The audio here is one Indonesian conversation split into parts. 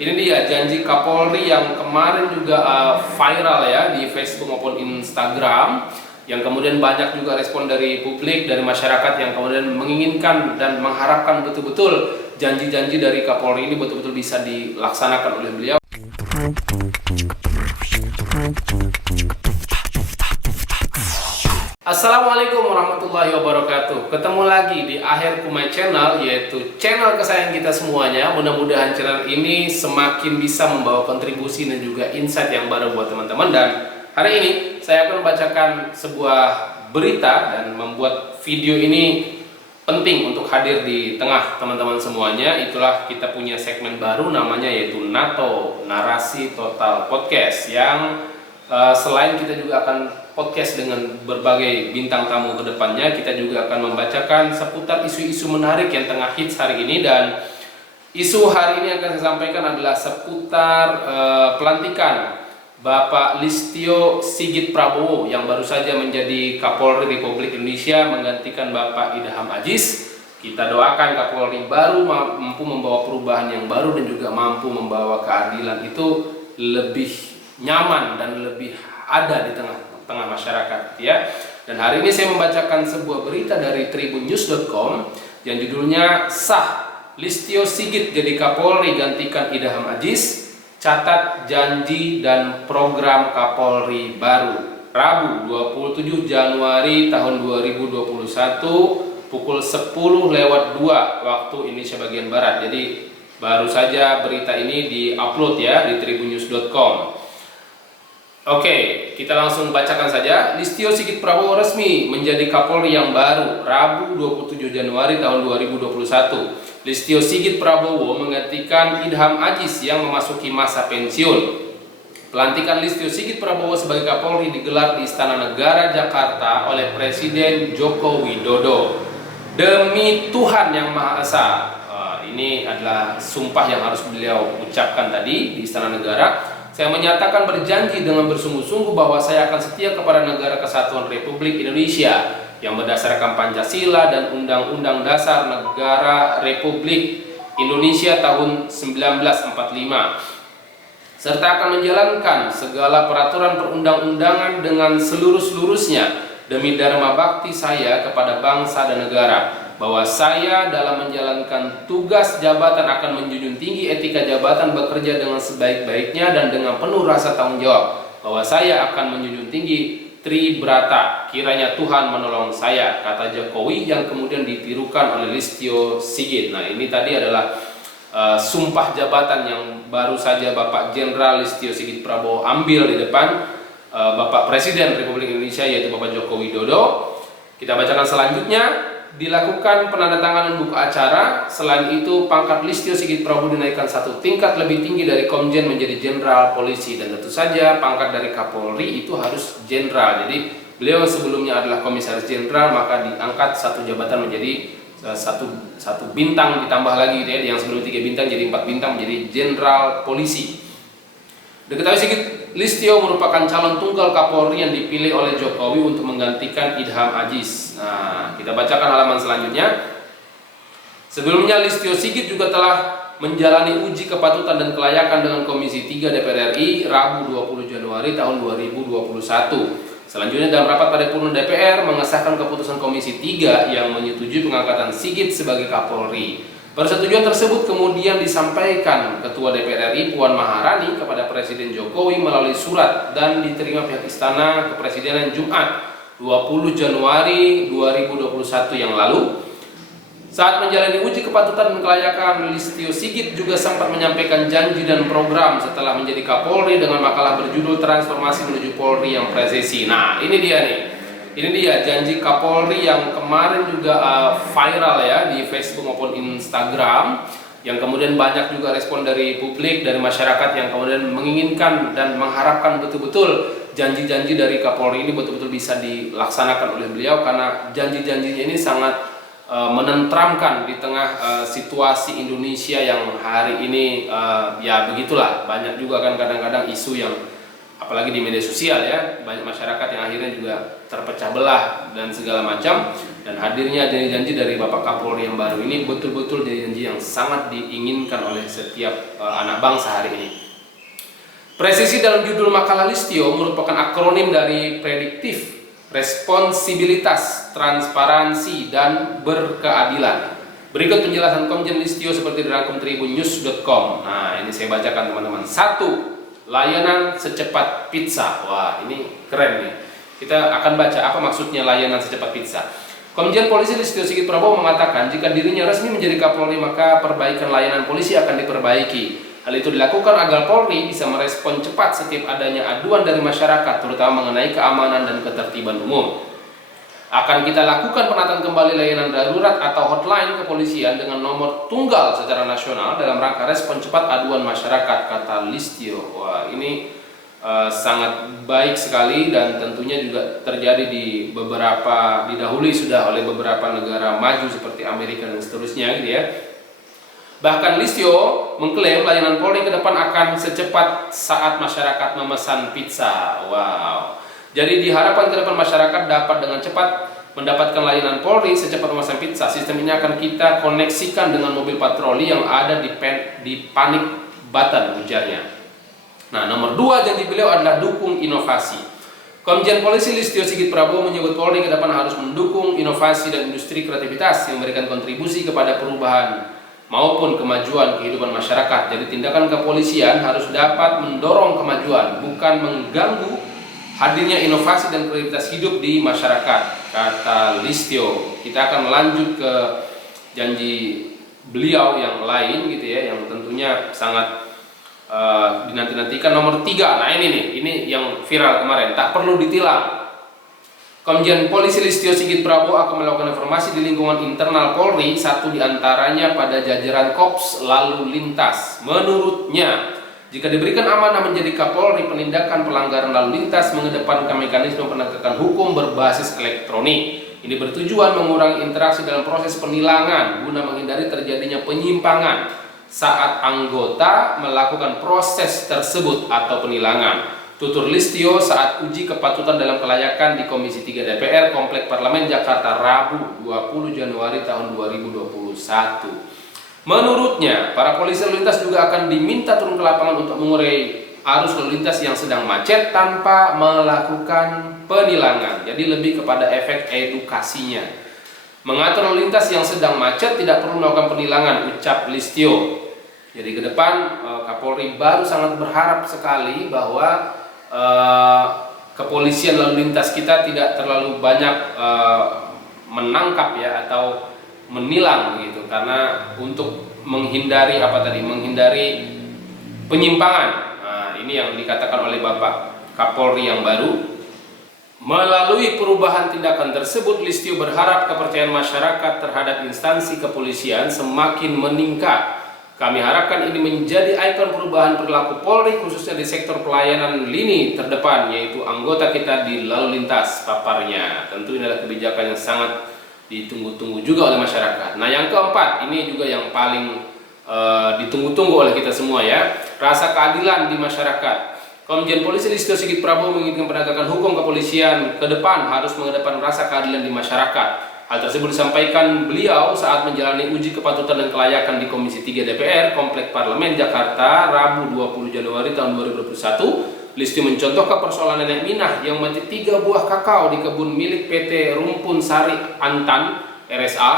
Ini dia janji Kapolri yang kemarin juga viral ya di Facebook maupun Instagram, yang kemudian banyak juga respon dari publik, dari masyarakat yang kemudian menginginkan dan mengharapkan betul-betul janji-janji dari Kapolri ini betul-betul bisa dilaksanakan oleh beliau. Assalamualaikum warahmatullahi wabarakatuh. Ketemu lagi di Akhir Kumai Channel, yaitu channel kesayangan kita semuanya. Mudah-mudahan channel ini semakin bisa membawa kontribusi dan juga insight yang baru buat teman-teman. Dan hari ini saya akan membacakan sebuah berita dan membuat video ini penting untuk hadir di tengah teman-teman semuanya. Itulah kita punya segmen baru namanya yaitu NATO, Narasi Total Podcast, yang selain kita juga akan podcast dengan berbagai bintang tamu ke depannya, kita juga akan membacakan seputar isu-isu menarik yang tengah hits hari ini. Dan isu hari ini akan saya sampaikan adalah seputar pelantikan Bapak Listio Sigit Prabowo yang baru saja menjadi Kapolri Republik Indonesia menggantikan Bapak Idham Aziz. Kita doakan Kapolri baru mampu membawa perubahan yang baru dan juga mampu membawa keadilan itu lebih nyaman dan lebih ada di tengah masyarakat ya. Dan hari ini saya membacakan sebuah berita dari tribunnews.com yang judulnya "Sah Listio Sigit jadi Kapolri gantikan Idham Aziz, catat janji dan program Kapolri baru." Rabu 27 Januari tahun 2021 pukul 10:02 waktu Indonesia bagian Barat. Jadi baru saja berita ini di-upload ya di tribunnews.com. Oke, kita langsung bacakan saja. Listio Sigit Prabowo resmi menjadi Kapolri yang baru. Rabu 27 Januari tahun 2021. Listio Sigit Prabowo menggantikan Idham Aziz yang memasuki masa pensiun. Pelantikan Listio Sigit Prabowo sebagai Kapolri digelar di Istana Negara Jakarta oleh Presiden Joko Widodo. Demi Tuhan Yang Maha Esa. Ini adalah sumpah yang harus beliau ucapkan tadi di Istana Negara. Saya menyatakan berjanji dengan bersungguh-sungguh bahwa saya akan setia kepada Negara Kesatuan Republik Indonesia yang berdasarkan Pancasila dan Undang-Undang Dasar Negara Republik Indonesia tahun 1945, serta akan menjalankan segala peraturan perundang-undangan dengan seluruh-seluruhnya demi dharma bakti saya kepada bangsa dan negara. Bahwa saya dalam menjalankan tugas jabatan akan menjunjung tinggi etika jabatan, bekerja dengan sebaik-baiknya dan dengan penuh rasa tanggung jawab. Bahwa saya akan menjunjung tinggi Tribrata, kiranya Tuhan menolong saya, kata Jokowi yang kemudian ditirukan oleh Listio Sigit. Nah, ini tadi adalah sumpah jabatan yang baru saja Bapak Jenderal Listio Sigit Prabowo ambil di depan Bapak Presiden Republik Indonesia yaitu Bapak Joko Widodo. Kita bacakan selanjutnya. Dilakukan penandatanganan buku acara. Selain itu, pangkat Listio Sigit Prabowo dinaikkan satu tingkat lebih tinggi dari Komjen menjadi Jenderal Polisi. Dan tentu saja pangkat dari Kapolri itu harus Jenderal. Jadi beliau sebelumnya adalah Komisaris Jenderal, maka diangkat satu jabatan menjadi satu bintang ditambah lagi ya, yang sebelumnya 3 bintang jadi 4 bintang menjadi Jenderal Polisi. Diketahui Sigit Listio merupakan calon tunggal Kapolri yang dipilih oleh Jokowi untuk menggantikan Idham Aziz. Nah, kita bacakan halaman selanjutnya. Sebelumnya Listio Sigit juga telah menjalani uji kepatutan dan kelayakan dengan Komisi 3 DPR RI Rabu 20 Januari tahun 2021. Selanjutnya dalam rapat paripurna DPR mengesahkan keputusan Komisi 3 yang menyetujui pengangkatan Sigit sebagai Kapolri. Persetujuan tersebut kemudian disampaikan Ketua DPR RI Puan Maharani kepada Presiden Jokowi melalui surat dan diterima pihak Istana Kepresidenan Jumat 20 Januari 2021 yang lalu. Saat menjalani uji kepatutan dan kelayakan, Listio Sigit juga sempat menyampaikan janji dan program setelah menjadi Kapolri dengan makalah berjudul Transformasi Menuju Polri yang Presisi. Nah, ini dia nih. Ini dia janji Kapolri yang kemarin juga viral ya di Facebook maupun Instagram, yang kemudian banyak juga respon dari publik, dari masyarakat yang kemudian menginginkan dan mengharapkan betul-betul janji-janji dari Kapolri ini betul-betul bisa dilaksanakan oleh beliau, karena janji-janjinya ini sangat menenteramkan di tengah situasi Indonesia yang hari ini ya begitulah, banyak juga kan kadang-kadang isu yang apalagi di media sosial ya, banyak masyarakat yang akhirnya juga terpecah belah dan segala macam. Dan hadirnya janji-janji dari Bapak Kapolri yang baru ini betul-betul janji-janji yang sangat diinginkan oleh setiap anak bangsa hari ini. Presisi dalam judul makalah Listio merupakan akronim dari prediktif, responsibilitas, transparansi, dan berkeadilan. Berikut penjelasan Komjen Listio seperti dirangkum tribunnews.com. Nah, ini saya bacakan teman-teman. 1. Layanan secepat pizza. Wah, ini keren nih. Kita akan baca apa maksudnya layanan secepat pizza. Komjen Polisi Listio Sigit Prabowo mengatakan jika dirinya resmi menjadi Kapolri maka perbaikan layanan polisi akan diperbaiki. Hal itu dilakukan agar Polri bisa merespon cepat setiap adanya aduan dari masyarakat, terutama mengenai keamanan dan ketertiban umum. Akan kita lakukan penataan kembali layanan darurat atau hotline kepolisian dengan nomor tunggal secara nasional dalam rangka respon cepat aduan masyarakat, kata Listio. Wah, ini sangat baik sekali dan tentunya juga terjadi di didahului sudah oleh beberapa negara maju seperti Amerika dan seterusnya gitu ya. Bahkan Listio mengklaim layanan Polri ke depan akan secepat saat masyarakat memesan pizza. Wow. Jadi diharapkan ke depan masyarakat dapat dengan cepat mendapatkan layanan Polri secepat memesan pizza. Sistem ini akan kita koneksikan dengan mobil patroli yang ada di Panik Batan, ujarnya. Nah, nomor 2 janji beliau adalah dukung inovasi. Komjen Polisi Listio Sigit Prabowo menyebut Polri ke depan harus mendukung inovasi dan industri kreativitas yang memberikan kontribusi kepada perubahan maupun kemajuan kehidupan masyarakat. Jadi tindakan kepolisian harus dapat mendorong kemajuan, bukan mengganggu hadirnya inovasi dan kreativitas hidup di masyarakat, kata Listio. Kita akan lanjut ke janji beliau yang lain gitu ya, yang tentunya sangat dinanti-nantikan. Nomor 3, nah ini yang viral kemarin, tak perlu ditilang. Komjen Polisi Listio Sigit Prabowo akan melakukan informasi di lingkungan internal Polri, satu diantaranya pada jajaran Kops Lalu Lintas. Menurutnya, jika diberikan amanah menjadi Kapolri, penindakan pelanggaran lalu lintas mengedepankan mekanisme penegakan hukum berbasis elektronik. Ini bertujuan mengurangi interaksi dalam proses penilangan guna menghindari terjadinya penyimpangan saat anggota melakukan proses tersebut atau penilangan. Tutur Listio saat uji kepatutan dalam kelayakan di Komisi 3 DPR Komplek Parlemen Jakarta Rabu 20 Januari tahun 2021. Menurutnya, para polisi lalu lintas juga akan diminta turun ke lapangan untuk mengurai arus lalu lintas yang sedang macet tanpa melakukan penilangan. Jadi lebih kepada efek edukasinya. Mengatur lalu lintas yang sedang macet tidak perlu melakukan penilangan, ucap Listio. Jadi ke depan Kapolri baru sangat berharap sekali bahwa kepolisian lalu lintas kita tidak terlalu banyak menangkap ya atau menilang gitu, karena untuk menghindari menghindari penyimpangan. Nah, ini yang dikatakan oleh Bapak Kapolri yang baru. Melalui perubahan tindakan tersebut, Listio berharap kepercayaan masyarakat terhadap instansi kepolisian semakin meningkat. Kami harapkan ini menjadi ikon perubahan perilaku Polri khususnya di sektor pelayanan lini terdepan, yaitu anggota kita di lalu lintas, paparnya. Tentu ini adalah kebijakan yang sangat ditunggu-tunggu juga oleh masyarakat. Nah, yang keempat, ini juga yang paling ditunggu-tunggu oleh kita semua ya, rasa keadilan di masyarakat. Komjen Polisi Listio Sigit Prabowo menginginkan penegakan hukum kepolisian ke depan harus mengedepankan rasa keadilan di masyarakat. Hal tersebut disampaikan beliau saat menjalani uji kepatutan dan kelayakan di Komisi 3 DPR Komplek Parlemen Jakarta Rabu 20 Januari tahun 2021. Listio mencontohkan persoalan nenek Minah yang mati 3 buah kakao di kebun milik PT Rumpun Sari Antan RSA,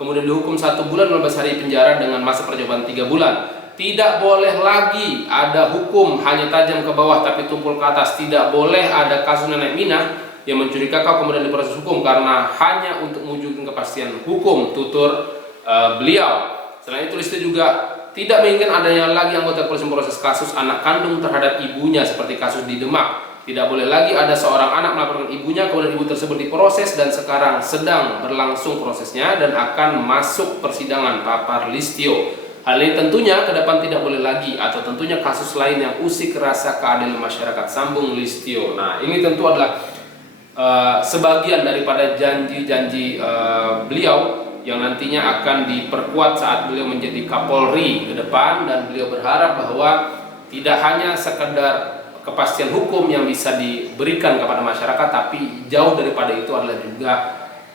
kemudian dihukum 1 bulan 15 hari penjara dengan masa percobaan 3 bulan. Tidak boleh lagi ada hukum hanya tajam ke bawah tapi tumpul ke atas. Tidak boleh ada kasus nenek Minah yang mencuri kakao kemudian diproses hukum karena hanya untuk mewujudkan kepastian hukum, tutur beliau. Selain itu, Listio juga tidak menginginkan adanya lagi anggota polisi memproses kasus anak kandung terhadap ibunya seperti kasus di Demak. Tidak boleh lagi ada seorang anak melaporkan ibunya kemudian ibu tersebut diproses dan sekarang sedang berlangsung prosesnya dan akan masuk persidangan, papar Listio. Hal ini tentunya ke depan tidak boleh lagi atau tentunya kasus lain yang usik rasa keadilan masyarakat, sambung Listio. Nah, ini tentu adalah sebagian daripada janji-janji beliau yang nantinya akan diperkuat saat beliau menjadi Kapolri ke depan, dan beliau berharap bahwa tidak hanya sekedar kepastian hukum yang bisa diberikan kepada masyarakat, tapi jauh daripada itu adalah juga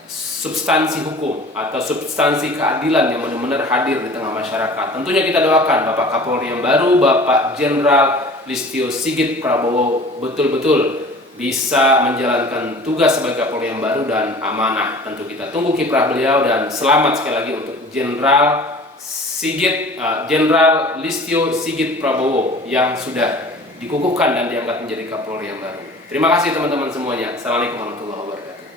substansi hukum atau substansi keadilan yang benar-benar hadir di tengah masyarakat. Tentunya kita doakan Bapak Kapolri yang baru, Bapak Jenderal Listio Sigit Prabowo, betul-betul bisa menjalankan tugas sebagai Kapolri yang baru dan amanah. Tentu kita tunggu kiprah beliau, dan selamat sekali lagi untuk Jenderal Listio Sigit Prabowo yang sudah dikukuhkan dan diangkat menjadi Kapolri yang baru. Terima kasih teman-teman semuanya. Assalamualaikum warahmatullahi wabarakatuh.